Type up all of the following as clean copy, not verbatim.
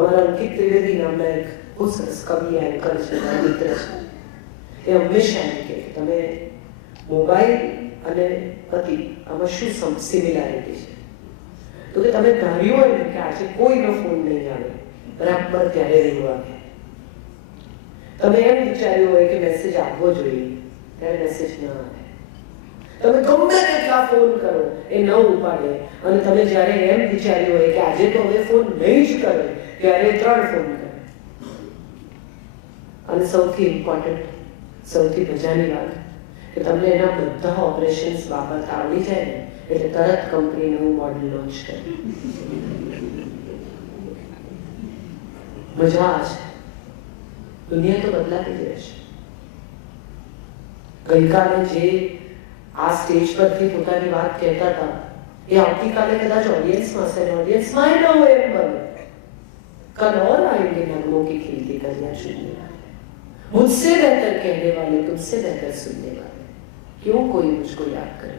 અમારા અંકિત ત્રિવેદી નામના એક બહુ સરસ કવિ એન્કર છે, મારા મિત્ર છે. એ હંમેશા એમ કે તમે મોબાઈલ અને પતિ આમાં શું સિમિલારિટી છે? તો કે તમે ધાર્યું હોય ને કે આજે કોઈનો ફોન નહીં આવે, બરાબર ત્યારે રિંગ વાગે. તમે એમ વિચાર્યું હોય કે મેસેજ આપવો જોઈએ, ત્યારે મેસેજ ના આવે. તમે ગમે તેટલા ફોન કરો એ ન ઉપાડે, અને તમે જ્યારે એમ વિચાર્યું હોય કે આજે તો હવે ફોન નહીં જ કરે, ત્યારે 3 ફોન કરે. અને સૌથી ઇમ્પોર્ટન્ટ, સૌથી મજાની વાત કે તમને એના બધા ઓપરેશન્સ બાબત આવડી જાય ને એટલે તરત કંપની નવું મોડેલ લોન્ચ કરે. મજા છે. દુનિયા તો બદલાતી જ રહેશે. ગઈકાલે જે આ સ્ટેજ પરથી પોતાની વાત કહેતા હતા એ આવતીકાલે કદાચ ઓડિયન્સમાં હશે ને ઓડિયન્સમાં ન હોય એમ બને. कल और आएंगे नगमों की खिलती कलियां चुनने वाले, मुझसे बेहतर कहने वाले, तुमसे बेहतर सुनने वाले. क्यों कोई मुझको याद करे,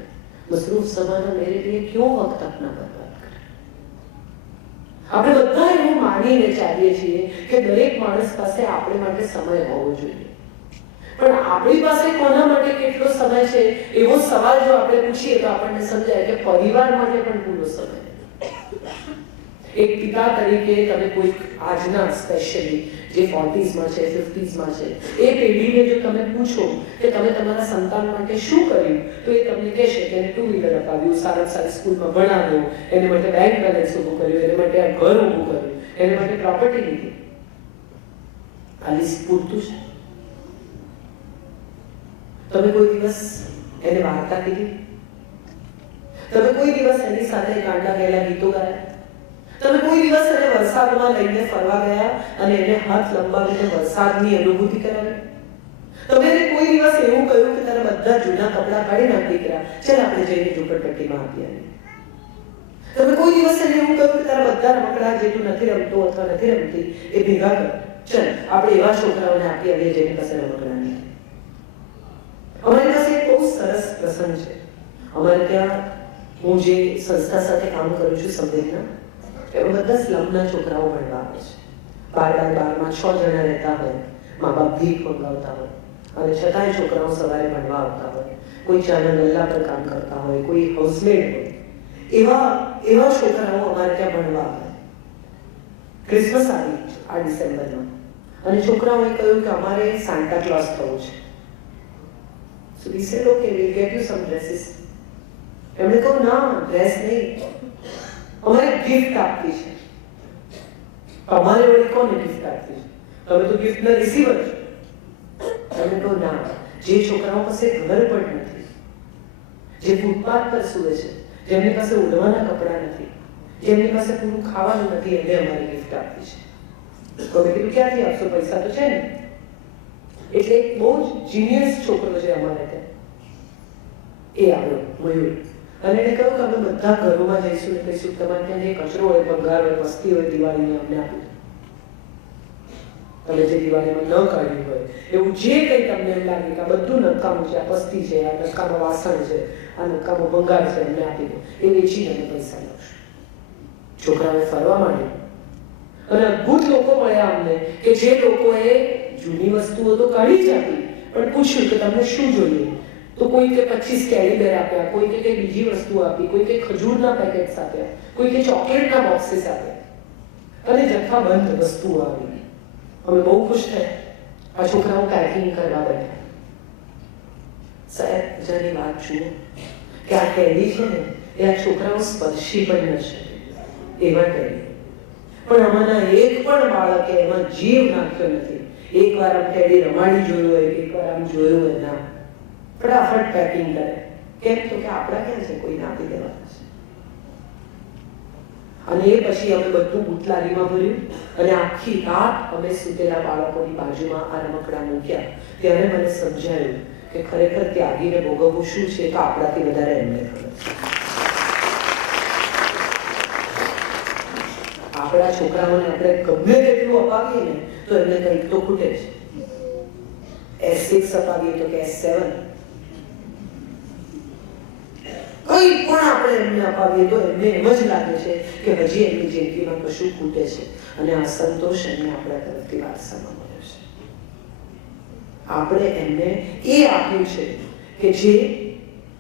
मसरूफ ज़माना मेरे लिए क्यों वक्त अपना बर्बाद करे. આપણે બધા એવું માનીને ચાલીએ છીએ કે દરેક માણસ પાસે આપણે માટે સમય હોવો જોઈએ, પણ આપણી પાસે કોના માટે કેટલો સમય છે એવો સવાલ જો આપણે પૂછીએ તો આપણને સમજાય કે પરિવાર માટે પણ પૂરો સમય. એક પિતા તરીકે તમે કોઈ આજના સ્પેશિયલી જે 40s છે 50s છે એ પેઢીને જો તમે પૂછો કે તમે તમારા સંતાન માટે શું કર્યું, તો એ તમને કહેશે કે એને 2 વ્હીલર અપાવ્યું, સારી સ્કૂલમાં ભણાવ્યો, એને માટે બેંક બેલેન્સ ઊભું કર્યું, એને માટે આ ઘર ઊભું કર્યું, એને માટે પ્રોપર્ટી લીધી. આ લિસ્ટ પૂરતું છે? તમે કોઈ દિવસ એને વાર્તા કીધી? તમે કોઈ દિવસ એની સાથે ગાંડા ગયેલા ગીતો ગાયા? તમે કોઈ દિવસ એને વરસાદમાં લઈને ફરવા ગયા અને એને હાથ લંબાવીને વરસાદની અનુભૂતિ કરાવી? તમે એને કોઈ દિવસ એવું કહ્યું કે તારા બધા જૂના કપડાં કાઢી નાખ દીકરા, ચાલ આપણે જઈને ઝૂંપડપટ્ટીમાં આપી આવીએ? તમે કોઈ દિવસ એને એવું કહ્યું કે તારા બધા રમકડા જે તું નથી રમતો અથવા નથી રમતી એ ભેગા કર, ચાલ આપણે એવા છોકરાઓને આપી આવીએ જેની પાસે રમકડા નથી? અમારી પાસે એક બહુ સરસ પ્રસંગ છે. અમારે ત્યાં હું જે સંસ્થા સાથે કામ કરું છું, સંવેદના, એમાં બધા સ્લમના છોકરાઓ ભણવા આવે છે. 12 6 જણા રહેતા હોય, મા બાપ ભીખ મંગાવતા હોય, અને છતાંય છોકરાઓ સવારે ભણવા આવતા હોય. કોઈ ચાના ગલ્લા પર કામ કરતા હોય, કોઈ હાઉસમેડ હોય. એવા છોકરાઓ અમારે ત્યાં ભણવા આવે. ક્રિસમસ આવી આ ડિસેમ્બરમાં, અને છોકરાઓએ કહ્યું કે અમારે સાન્ટા ક્લોઝ થવું છે. So we said, okay, we'll get you some dresses. એમણે કહ્યું ના, ડ્રેસ નહીં, અમારે ગિફ્ટ આપવી છે. અમારે વળી કોને ગિફ્ટ આપવી છે? તમે તો ગિફ્ટના રિસીવર છો. એમણે કહ્યું ના, જે છોકરાઓ પાસે ઘર પણ નથી, જે ફૂટપાથ પર સૂવે છે, જેમની પાસે ઉડવાના કપડાં નથી, જેમની પાસે પૂરું ખાવાનું નથી, એને અમારે ગિફ્ટ આપવી છે. તો મેં કીધું ક્યાંથી આપશો? પૈસા તો છે ને. એટલે એક બહુ જ જીનિયસ છોકરો છે અમારે ત્યાં, એ આવ્યો મયુર, અને એને કહ્યું કે અમે બધા ઘરોમાં જઈશું ને કહીશું તમારે ત્યાં જે કચરો હોય, ભંગાર હોય, પસ્તી હોય, દિવાળીને અમને આપી દો. તમે જે દિવાળીમાં ન કાઢ્યું હોય એવું જે કંઈ તમને એમ લાગે કે આ બધું નકામું છે, આ પસ્તી છે, આ નકામા વાસણ છે, આ નકામો ભંગાર છે, અમને આપી દો. એ વેચીને અમે પૈસા લાવશું. છોકરાઓએ ફરવા માંડ્યું, અને અદ્ભુત લોકો મળ્યા અમને કે જે લોકોએ જૂની વસ્તુઓ તો કાઢી જ આપી, પણ પૂછ્યું કે તમને શું જોઈએ? તો કોઈ કે 25 કેરી બેર આપ્યા, કોઈ કે કઈ બીજી વસ્તુ આપી, કોઈ કે ખજૂરના પેકેટ્સ આપ્યા, કોઈ કે ચોકલેટના બોક્સીસ આપ્યા, અને જથ્થાબંધ વસ્તુઓ આવી. અમે બહુ ખુશ થયા. આ છોકરાઓ પેકિંગ કરવા બેઠા. સાહેબ મજાની વાત જુઓ કે આ ટેડી છે ને એ આ છોકરાઓ સ્પર્શી પણ ન શકે એવા ટેડી, પણ આમાંના એક પણ બાળકે એમાં જીવ નાખ્યો નથી. એકવાર આમ ટેડી રમાડી જોયું હોય, એકવાર આમ જોયું હોય, ના, ફટાફટ પેકિંગ કરે. કેમ? તો કે આપણા ક્યાં છે, કોઈને આપી દેવાના છે. અને એ પછી અમે બધું બુટલારીમાં ભર્યું, અને આખી રાત અમે સુતેલા બાળકોની બાજુમાં આ રમકડા મૂક્યા. ત્યારે મને સમજાયું કે ખરેખર ત્યાગીને ભોગવવું શું છે તો આપણાથી વધારે એમને ખબર છે. આપણા છોકરાઓને આપણે ગમે તેટલું અપાવીએ ને તો એમને કંઈક તો ખૂટે છે. S6 અપાવીએ તો કે S7, કંઈ પણ આપણે એમને અપાવીએ તો એમને એમ જ લાગે છે કે હજી એમની જિંદગીમાં કશું ખૂટે છે, અને આ સંતોષ એમને આપણા તરફથી વારસામાં મળ્યો છે. આપણે એમને એ આપ્યું છે કે જે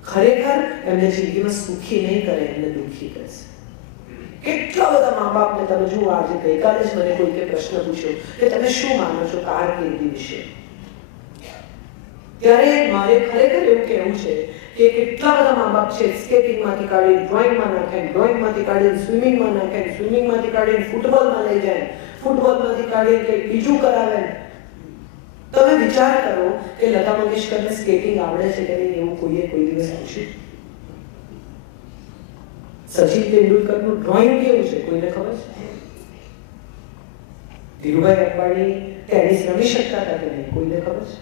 ખરેખર એમને જિંદગીમાં સુખી નહીં કરે, એમને દુઃખી કરશે. કેટલા બધા મા બાપને તમે જુઓ, આજે ગઈકાલે જ મને કોઈકે પ્રશ્ન પૂછ્યો કે તમે શું માનો છો કારકિર્દી વિશે, ત્યારે મારે ખરેખર એવું કહેવું છે કે કેટલા બધા મા બાપ છે સ્કેટિંગમાંથી કાઢીને ડ્રોઈંગમાં નાખે, ડ્રોઈંગમાંથી કાઢીને સ્વિમિંગમાં નાખે, સ્વિમિંગમાંથી કાઢીને ફૂટબોલમાં લઈ જાય, ફૂટબોલમાંથી કાઢીને કંઈક બીજું કરાવે. તમે વિચાર કરો કે લતા મંગેશકરને સ્કેટિંગ આવડે છે કે નહીં એવું કોઈએ કોઈ દિવસ પૂછ્યું? સચિન તેંડુલકરનું ડ્રોઈંગ કેવું છે કોઈને ખબર છે? ધીરુભાઈ અંબાણી ટેનિસ રમી શકતા હતા કે નહીં કોઈને ખબર છે?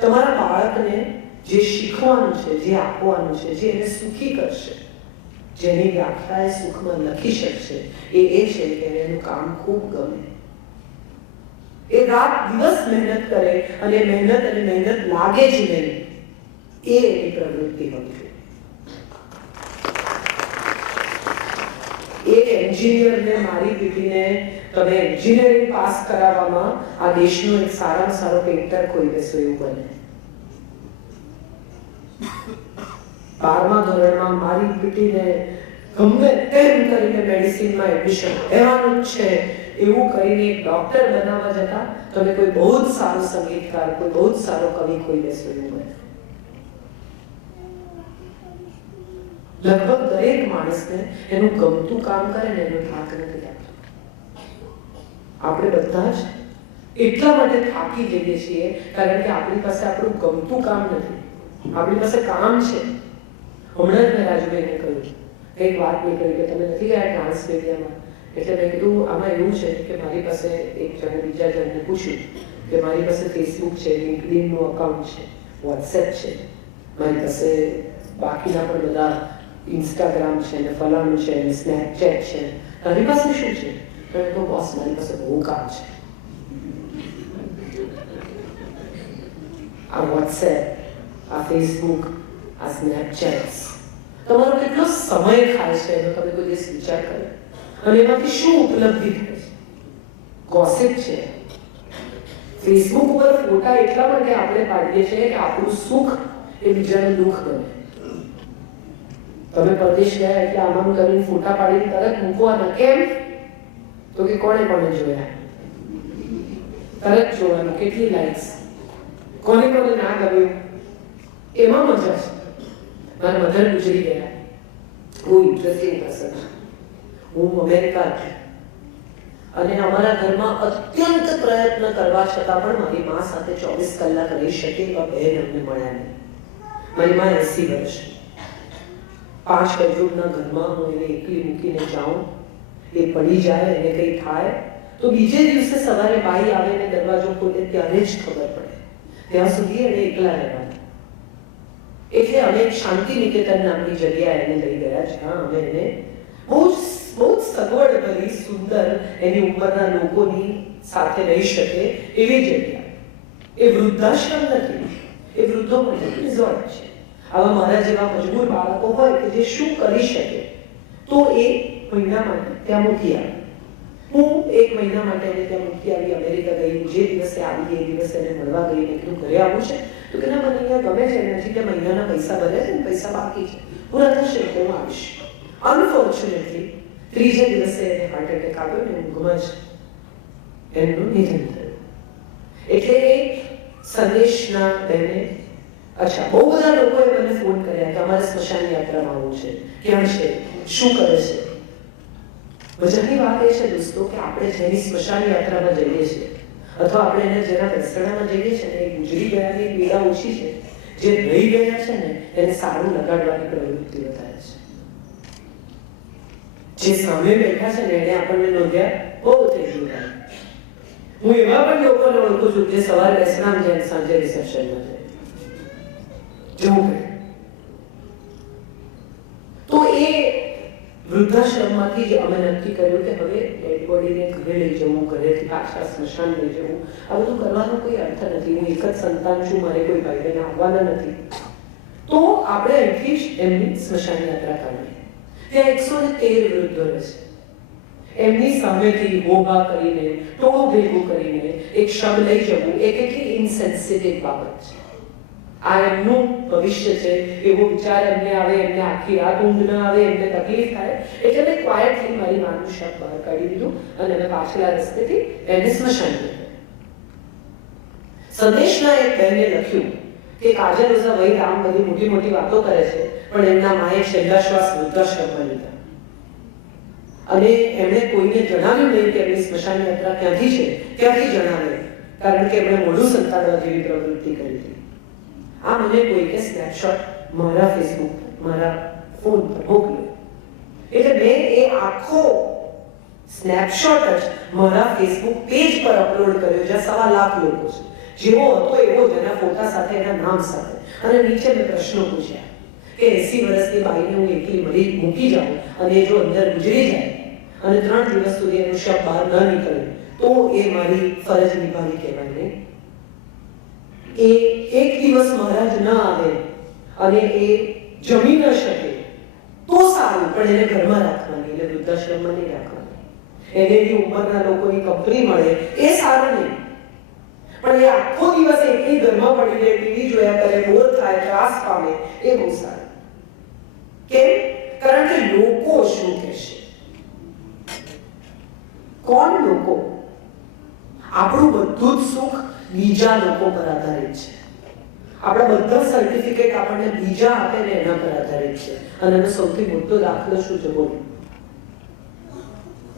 તમારા બાળકને જે શીખવાનું છે, જે આપવાનું છે, જે એને સુખી કરશે, જેની વ્યાખ્યા એ સુખમાં લખી શકશે, એ છે કે એનું કામ ખૂબ ગમે, એ રાત દિવસ મહેનત કરે અને મહેનત લાગે જ નહીં, એ એની પ્રવૃત્તિ હોવી જોઈએ. એક એન્જિનિયરને મારી દીકરીને તમે એન્જિનિયરિંગ પાસ કરાવવામાં આ દેશનો એક સારામાં સારો પેઇન્ટર કોઈ બેસો એવું બને. 12મા ધોરણમાં મારી દીકરીને ગમે તેમ કરીને મેડિસિનમાં એડમિશન લેવાનું જ છે એવું કરીને એક ડોક્ટર બનાવવા જતા તમે કોઈ બહુ જ સારો સંગીતકાર, કોઈ બહુ જ સારો કવિ કોઈ બેસો એવું બને. લગભગ દરેક માણસને એનું ગમતું કામ કરે ને એનો થાક નથી લાગતો. આપણે બધા જ એટલા માટે થાકી જઈએ છીએ કારણ કે આપણી પાસે આપણું ગમતું કામ નથી, આપણી પાસે કામ છે. હમણાં જ મેં રાજુભાઈને કહ્યું, કંઈક વાત નીકળી કે તમે નથી ગયા ડાન્સ મીડિયામાં, એટલે મેં કીધું આમાં એવું છે કે મારી પાસે એક જણે બીજા જણને પૂછ્યું કે મારી પાસે ફેસબુક છે, લિંક્ડઇનનું અકાઉન્ટ છે, વોટ્સએપ છે, મારી પાસે બાકીના પણ બધા ઇન્સ્ટાગ્રામ છે ને ફલાણું છે ને સ્નેપચેટ છે, તારી પાસે શું છે? તો બોસ મારી પાસે બહુ કામ છે. આ વોટ્સએપ, આ ફેસબુક, આ સ્નેપચેટ તમારો કેટલો સમય ખાય છે એનો તમે કોઈ દિવસ વિચાર કરો? અને એમાંથી શું ઉપલબ્ધિ થાય છે? ગોસિપ છે. ફેસબુક ઉપર ફોટા એટલા માટે આપણે પાડીએ છીએ કે આપણું સુખ એ બીજાનું દુઃખ બને. તમે પરદેશ ગયા એટલે આમ કરીને ફોટા પાડીને તરત મૂકવાના. કેમ? તો કે કોણે જોયા, તરત જોવાનું કેટલી લાઈક્સ, કોને ના ગમ્યું, એમાં મજા છે. મારા મધર ગુજરી ગયા, બહુ ઇન્ટરેસ્ટિંગ પ્રસંગ. હું અમેરિકા હતી અને અમારા ઘરમાં અત્યંત પ્રયત્ન કરવા છતાં પણ મારી મા સાથે 24 કલાક રહી શકે એવા બહેન અમને મળ્યા નહીં. મારી મા 80 વર્ષ, 5 બેડરૂમના ઘરમાં હું એને એકલી મૂકીને જાઉં, એ પડી જાય, એને કંઈ થાય તો બીજે દિવસે સવારે બાઈ આવે ને દરવાજો ખોલે ત્યારે જ ખબર પડે. ત્યાં સુધી એને એકલા રહેવાનું. એટલે અમે શાંતિ નિકેતન નામની જગ્યા એને લઈ ગયા, જ્યાં અમે એને બહુ જ સગવડ ભરી સુંદર એની ઉપરના લોકોની સાથે રહી શકે એવી જગ્યા. એ વૃદ્ધાશ્રમ નથી, એ વૃદ્ધો માટે રિઝોર્ટ છે. આવા મારા જેવા મજબૂર બાળકો હોય કે જે શું કરી શકે તો એ મહિના માટે ત્યાં મૂકી આવે. હું 1 મહિના માટે એને ત્યાં મૂકી આવી, અમેરિકા ગઈ. જે દિવસે આવી એ દિવસે એને મળવા ગઈ. મેં કીધું ઘરે આવું છે? તો કે ના, મને અહીંયા ગમે છે, નથી કે મહિનાના પૈસા ભરે છે, પૈસા બાકી છે, પૂરા થશે એટલે હું આવીશ. અનફોર્ચ્યુનેટલી 3જે દિવસે એને હાર્ટ એટેક આવ્યો ને ઊંઘમાં જ એમનું નિધન થયું. એટલે એ સંદેશના બહેને, અચ્છા, બહુ બધા લોકોએ મને ફોન કર્યા કે અમારે સ્મશાન યાત્રામાં આવવું છે, ક્યાં છે, શું કરે છે. મજાની વાત એ છે દોસ્તો કે આપણે જેની સ્મશાન યાત્રામાં જઈએ છીએ અથવા આપણે એને જેના બેસણામાં જઈએ છીએ ને, એ ગુજરી ગયાની પીડા ઓછી છે, જે રહી ગયા છે ને એને સારું લગાડવાની પ્રવૃત્તિ વધારે છે. જે સામે બેઠા છે ને એને આપણને નોંધ્યા બહુ થઈ ગયું. હું એવા પણ લોકોને ઓળખું છું જે સવારે બેસણામ જાય, સાંજે રિસેપ્શનમાં જાય. જવું પડે. તો એ વૃદ્ધાશ્રમમાંથી જ અમે નક્કી કર્યું કે હવે ડેડ બોડીને ઘરે લઈ જવું, ઘરેથી પાછા સ્મશાન લઈ જવું. આ બધું કરવાનો કોઈ અર્થ નથી. હું એક જ સંતાન છું, મારે કોઈ ભાઈ બહેન આવવાના નથી. તો આપણે અહીંથી જ એમની સ્મશાન યાત્રા કાઢીએ. ત્યાં 113 વૃદ્ધો રહે છે. એમની સામેથી હોબા કરીને, ટોળું ભેગું કરીને એક શબ લઈ જવું એ કેટલી ઇનસેન્સિટિવ બાબત છે. આ એમનું ભવિષ્ય છે એવો વિચાર એમને આવે, એમને આખી રાત ઊંઘ ન આવે, એમને તકલીફ થાય, એટલે મેં ક્વાયટલી મારી માનું શબ બહાર કાઢી દીધું અને મેં પાછલા રસ્તેથી એને સ્મશાન કર્યું. સંદેશના એક બહેને લખ્યું કે કાજલ ઓઝા વહી રામ બધી મોટી મોટી વાતો કરે છે, પણ એમના માએ છેલ્લા શ્વાસ વૃદ્ધાશ્રમમાં લીધા અને એમણે કોઈને જણાવ્યું નહીં કે એમની સ્મશાન યાત્રા ક્યાંથી છે. ક્યાંથી જણાવે? કારણ કે એમણે મોઢું સંતાડવા જેવી પ્રવૃત્તિ કરી હતી. આ મને કોઈકે સ્નેપશોટ મારા ફેસબુક, મારા ફોન પર મોકલ્યો, એટલે મેં એ આખો સ્નેપશોટ જ મારા ફેસબુક પેજ પર અપલોડ કર્યો, જ્યાં 1.25 લાખ લોકો છે. જેવો હતો એવો જ, એના ફોટા સાથે, એના નામ સાથે, અને નીચે મેં પ્રશ્નો પૂછ્યા કે 80 વર્ષની બાઈને હું એકલી મરી મૂકી જાઉં અને જો અંદર ગુજરી જાય અને 3 દિવસ સુધી એનું શબ બહાર ન નીકળે તો એ મારી ફરજ નિભાવી કહેવાય નહીં? એ એક દિવસ મહારાજ ન આવે અને એ જમી ન શકે તો સારું, પણ એને ઘરમાં રાખવાની, એટલે વૃદ્ધાશ્રમમાં નહીં રાખવાની. એને એની ઉંમરના લોકોની કંપની મળે એ સારું નહીં, પણ એ આખો દિવસ એકલી ઘરમાં પડી રહે, ટીવી જોયા કરે, બોર થાય, ત્રાસ પામે, એ બહુ સારું. કેમ? કારણ કે લોકો શું કહેશે? કોણ લોકો? આપણું બધું જ સુખ બીજા લોકો પર આધારિત છે. આપણા બધા સર્ટિફિકેટ આપણને બીજા આપે ને એના પર આધારિત છે. અને એનો સૌથી મોટો દાખલો શું છે? બોલો,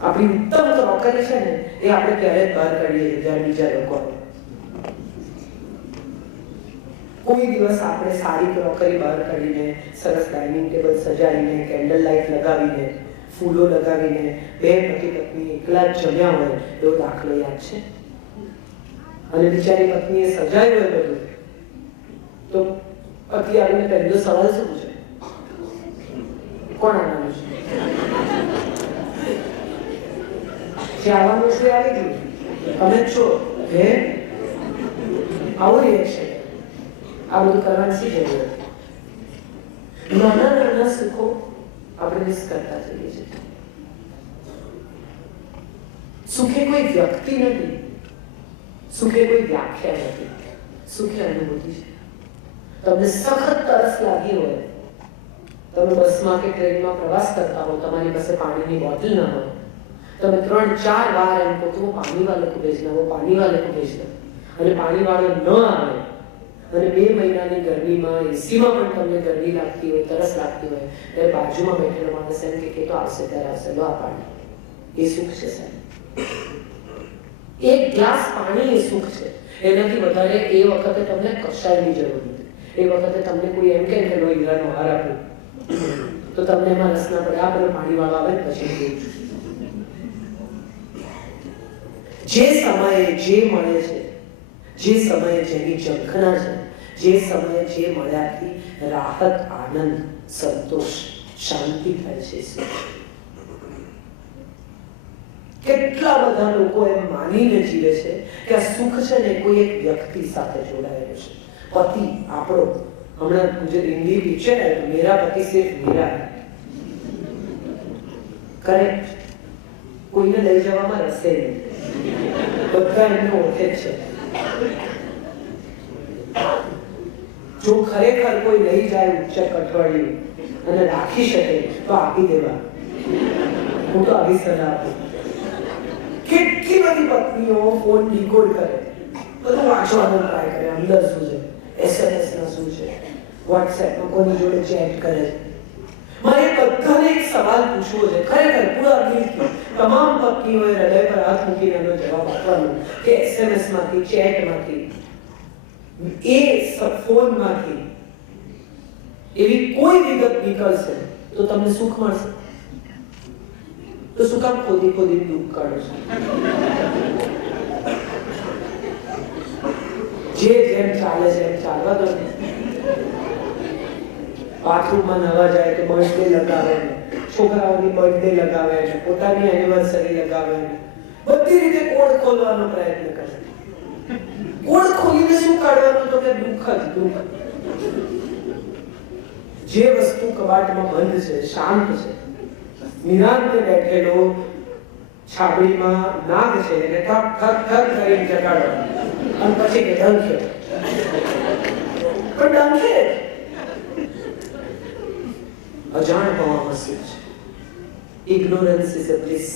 આપણી ઉત્તમ ક્રોકરી છે ને એ આપણે ક્યારેક બહાર કાઢીએ જ્યારે બીજા લોકો. કોઈ દિવસ આપણે સારી ક્રોકરી બહાર કાઢીને, સરસ ડાઇનિંગ ટેબલ સજાવીને, કેન્ડલ લાઇટ લગાવીને, ફૂલો લગાવીને, બે પતિ પત્ની એકલા જ જમ્યા હોય એવો દાખલો યાદ છે? અને બિચારી પત્નીએ સજાવ્યું હોય બધું, તો પતિ આવીને પહેલો સવાલ શું પૂછે? કોણ આવવાનું છે? જે આવવાનું છે આવી ગયું, તમે છો હે? આવું રિએક્શન. આ બધું કરવાની શી જરૂર હતી? નાના નાના સુખો આપણે મિસ કરતા જઈએ છીએ. સુખે કોઈ વ્યક્તિ નથી, સુખે કોઈ વ્યાખ્યા નથી, સુખે અનુભૂતિ છે. તમને સખત તરસ લાગી હોય, તમે બસમાં કે ટ્રેનમાં પ્રવાસ કરતા હો, તમારી પાસે પાણીની બોટલ ના હોય, તમે 3-4 વાર એમ કહો કે वो पानी वाले को भेजना, वो पानी वाले को भेजना, અને પાણી વાળો ન આવે અને 2 મહિનાની ગરમીમાં એસીમાં પણ તમને ગરમી લાગતી હોય, તરસ લાગતી હોય, ત્યારે બાજુમાં બેઠેલો માણસ એમ કે તો આવશે ત્યારે આવશે, લો આ પાણી. એ સુખ છે સાહેબ. એક ગ્લાસ પાણી એ સુખ છે. એનાથી વધારે એ વખતે તમને કશાયની જરૂર નથી. એ વખતે તમને કોઈ એમ કે લો હીરાનો હાર આપો તો તમને એમાં રસ ના પડે, આ પેલો પાણી વાળો આવે પછી જે સમયે જે મળે છે, જે સમયે જેની ઝંખના છે, જે સમયે જે મળ્યાથી રાહત, આનંદ, સંતોષ, શાંતિ થાય છે. કેટલા બધા લોકો એમ માનીને જીવે છે કે આ સુખ છે ને કોઈ એક વ્યક્તિ સાથે જોડાયેલું છે. પતિ આપણો, હમણાં મુझे हिंदी पिक्चर है मेरा पति सिर्फ मेरा है, કરેક્ટ. કોઈને લઈ જવામાં રસે નહીં, બધા એમને ઓળખે જ છે. જો ખરેખર કોઈ લઈ જાય ઉચ્ચક અઠવાડિયું અને રાખી શકે તો આપી દેવા. હું તો આવી સલાહ આપું. કેટલી બધી પત્નીઓ ફોન ડીકોડ કરે, બધું વાંચવાનો ટ્રાય કરે, અંદર શું છે, SMS ના શું છે, WhatsAppમાં કોની જોડે ચેટ કરે છે. મારે બધાને એક સવાલ પૂછવો છે, ખરેખર પૂરા દિલથી તમામ પત્નીઓએ હૃદય પર હાથ મૂકીને એનો જવાબ આપવાનો કે SMS માંથી, ચેટમાંથી, એ ફોનમાંથી એવી કોઈ વિગત નીકળશે તો તમને સુખ મળશે? તો શું કામ ખોદી ખોદી દુઃખ કાઢો છો? જે જેમ ચાલે છે એમ ચાલવા દો. બાથરૂમમાં નવા જાય તો બર્થડે લગાવે, છોકરાઓની બર્થડે લગાવે, પોતાની એનિવર્સરી લગાવે, બધી રીતે કોડ ખોલવાનો પ્રયત્ન કરે. કોડ ખોલીને શું કાઢવાનું? તો કે દુઃખ જ દુઃખ. જે વસ્તુ કબાટમાં બંધ છે, શાંત છે, નિરાંતે બેઠેલો છાબડીમાં નાગ છે એને ઠક ઠક ઠક કરીને જગાડો અને પછી કે ડંખે પણ ડંખે અજાણ હોવામાં શું છે? Ignorance is a bliss.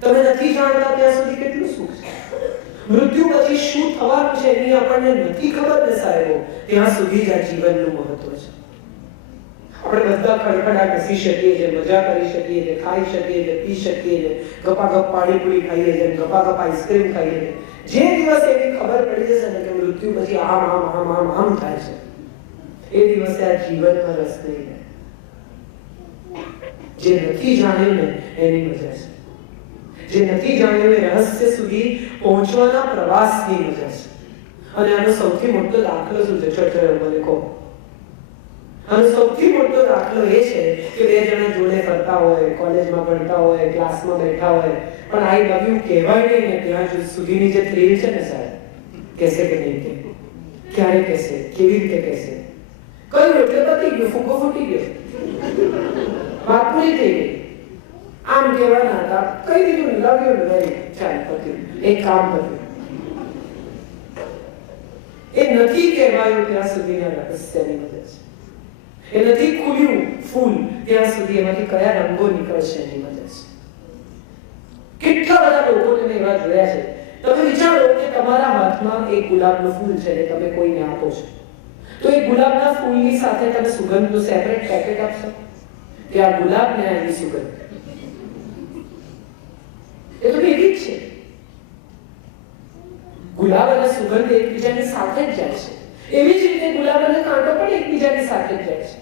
તમે નથી જાણતા ત્યાં સુધી કેટલું સુખ છે. મૃત્યુ પછી શું થવાનું છે એની આપણને નથી ખબર ને સાહેબો, ત્યાં સુધી જ આ જીવનનું મહત્વ છે. આપણે બધા ખડખડાટ હસી શકીએ છીએ, મજા કરી શકીએ છીએ, ખાઈ શકીએ છીએ, પી શકીએ છીએ, ગપાગપ પાણીપુરી ખાઈએ છીએ, ગપાગપ આઈસ્ક્રીમ ખાઈએ છીએ. જે દિવસે એની ખબર પડી જશે ને કે મૃત્યુ પછી આમ આમ આમ આમ આમ થાય છે, એ દિવસે આ જીવનમાં રસ નહીં રહે. જે નથી જાણ્યું ને એની મજા છે. જે નથી જાણ્યું એ રહસ્ય સુધી પહોંચવાના પ્રવાસની મજા છે. અને આનો સૌથી મોટો દાખલો શું છે? ચટરો મને કહો. અને સૌથી મોટો દાખલો એ છે કે બે જણા જોડે ફરતા હોય, કોલેજમાં ભણતા હોય, ક્લાસમાં બેઠા હોય, પણ આઈ લવ યુ કહેવાય નહીં ને ત્યાં સુધીની જે થ્રિલ છે ને સાહેબ, કહેશે કે નહીં કે, ક્યારે કહેશે, કેવી રીતે કહેશે, કયું એટલે પતી ગયું, ફૂંકો ફૂટી ગયો, વાત પૂરી થઈ ગઈ. આમ કહેવાના હતા, કહી દીધું, લવ યુ વેરી, ચાલ પત્યું, એક કામ પત્યું. એ નથી કહેવાયું ત્યાં સુધીના રહસ્યની મજા છે. એ નથી ખુલ્યું ફૂલ ત્યાં સુધી એમાંથી કયા રંગો નીકળશે એની મજા છે. કેટલા બધા લોકોને મેં એવા જોયા છે. તમે વિચારો કે તમારા હાથમાં એક ગુલાબનું ફૂલ છે અને તમે કોઈને આપો છો, તો એ ગુલાબના ફૂલની સાથે તમે સુગંધનું સેપરેટ પેકેટ આપશો કે આ ગુલાબને આની સુગંધ? એ તો એવી જ છે. ગુલાબ અને સુગંધ એકબીજાની સાથે જ જાય છે. એવી જ રીતે ગુલાબ અને કાંટો પણ એકબીજાની સાથે જ જાય છે.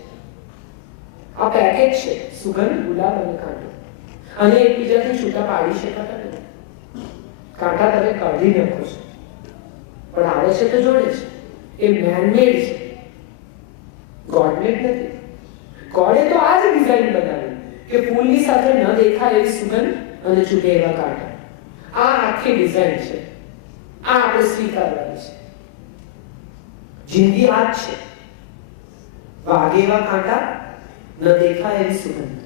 આ પેકેટ છે, સુગંધ, ગુલાબ અને કાંટો, અને એકબીજાથી છૂટા પાડી શકાતા નથી. કાંટા તમે કાઢી નાખો છો, પણ આવે છે તો જોડે છે. એ મેનમેડ છે, ગોડમેડ નથી. ગોડે તો આ જ ડિઝાઇન બનાવી કે ફૂલની સાથે ન દેખાય એવી સુગંધ અને છૂટે એવા કાંટા. આ આખી ડિઝાઇન છે. આ આપણે સ્વીકારવાની છે. જિંદગી આ જ છે. વાગે એવા કાંટા, ન દેખાય એવી સુગંધ.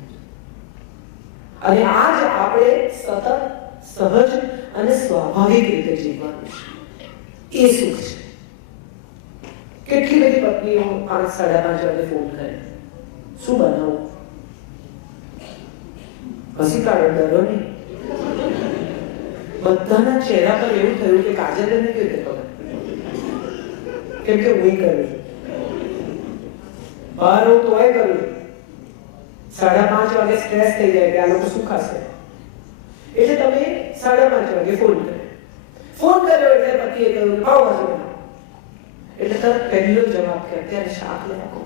અને આ જ આપણે સતત, સહજ અને સ્વાભાવિક રીતે જીવવાનું છે. એ સુખ છે. કેટલી બધી પત્નીઓ 5, 5:30 વાગે ફોન કરે, શું બનાવું? હસી કાઢો, ડરો નહીં. બધાના ચહેરા પર એવું થયું કે કાજલ ને કેવી રીતે ખબર? કેમ કે હું કરું છું, બહાર હું તોય કરું છું. 5:30 વાગે સ્ટ્રેસ થઈ જાય કે આ લોકો શું ખાશે, એટલે તમે 5:30 વાગે ફોન કર્યો. ફોન કર્યો એટલે પતિએ કહ્યું પાવભાજી બનાવો. એટલે તરત પહેલો જવાબ કે અત્યારે શાક લઈ આપો.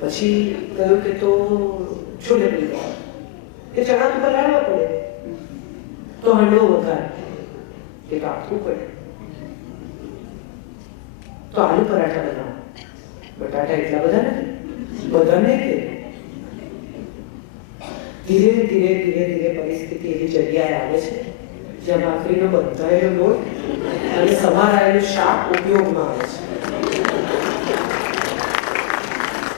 પછી કહ્યું કે તો છોલે પડી એ ચણા તો પલાળવા પડે, તો હાંડવો વઘાર એ તો આપવું પડે, તો આલુ પરાઠા બનાવો. બટાટા એટલા બધા નથી, બધાને કે ધીરે ધીરે ધીરે ધીરે પરિસ્થિતિ એવી જગ્યાએ આવે છે જ્યાં ભાખરીનો બંધાયેલો લોટ અને સમારાયેલું શાક ઉપયોગમાં આવે છે.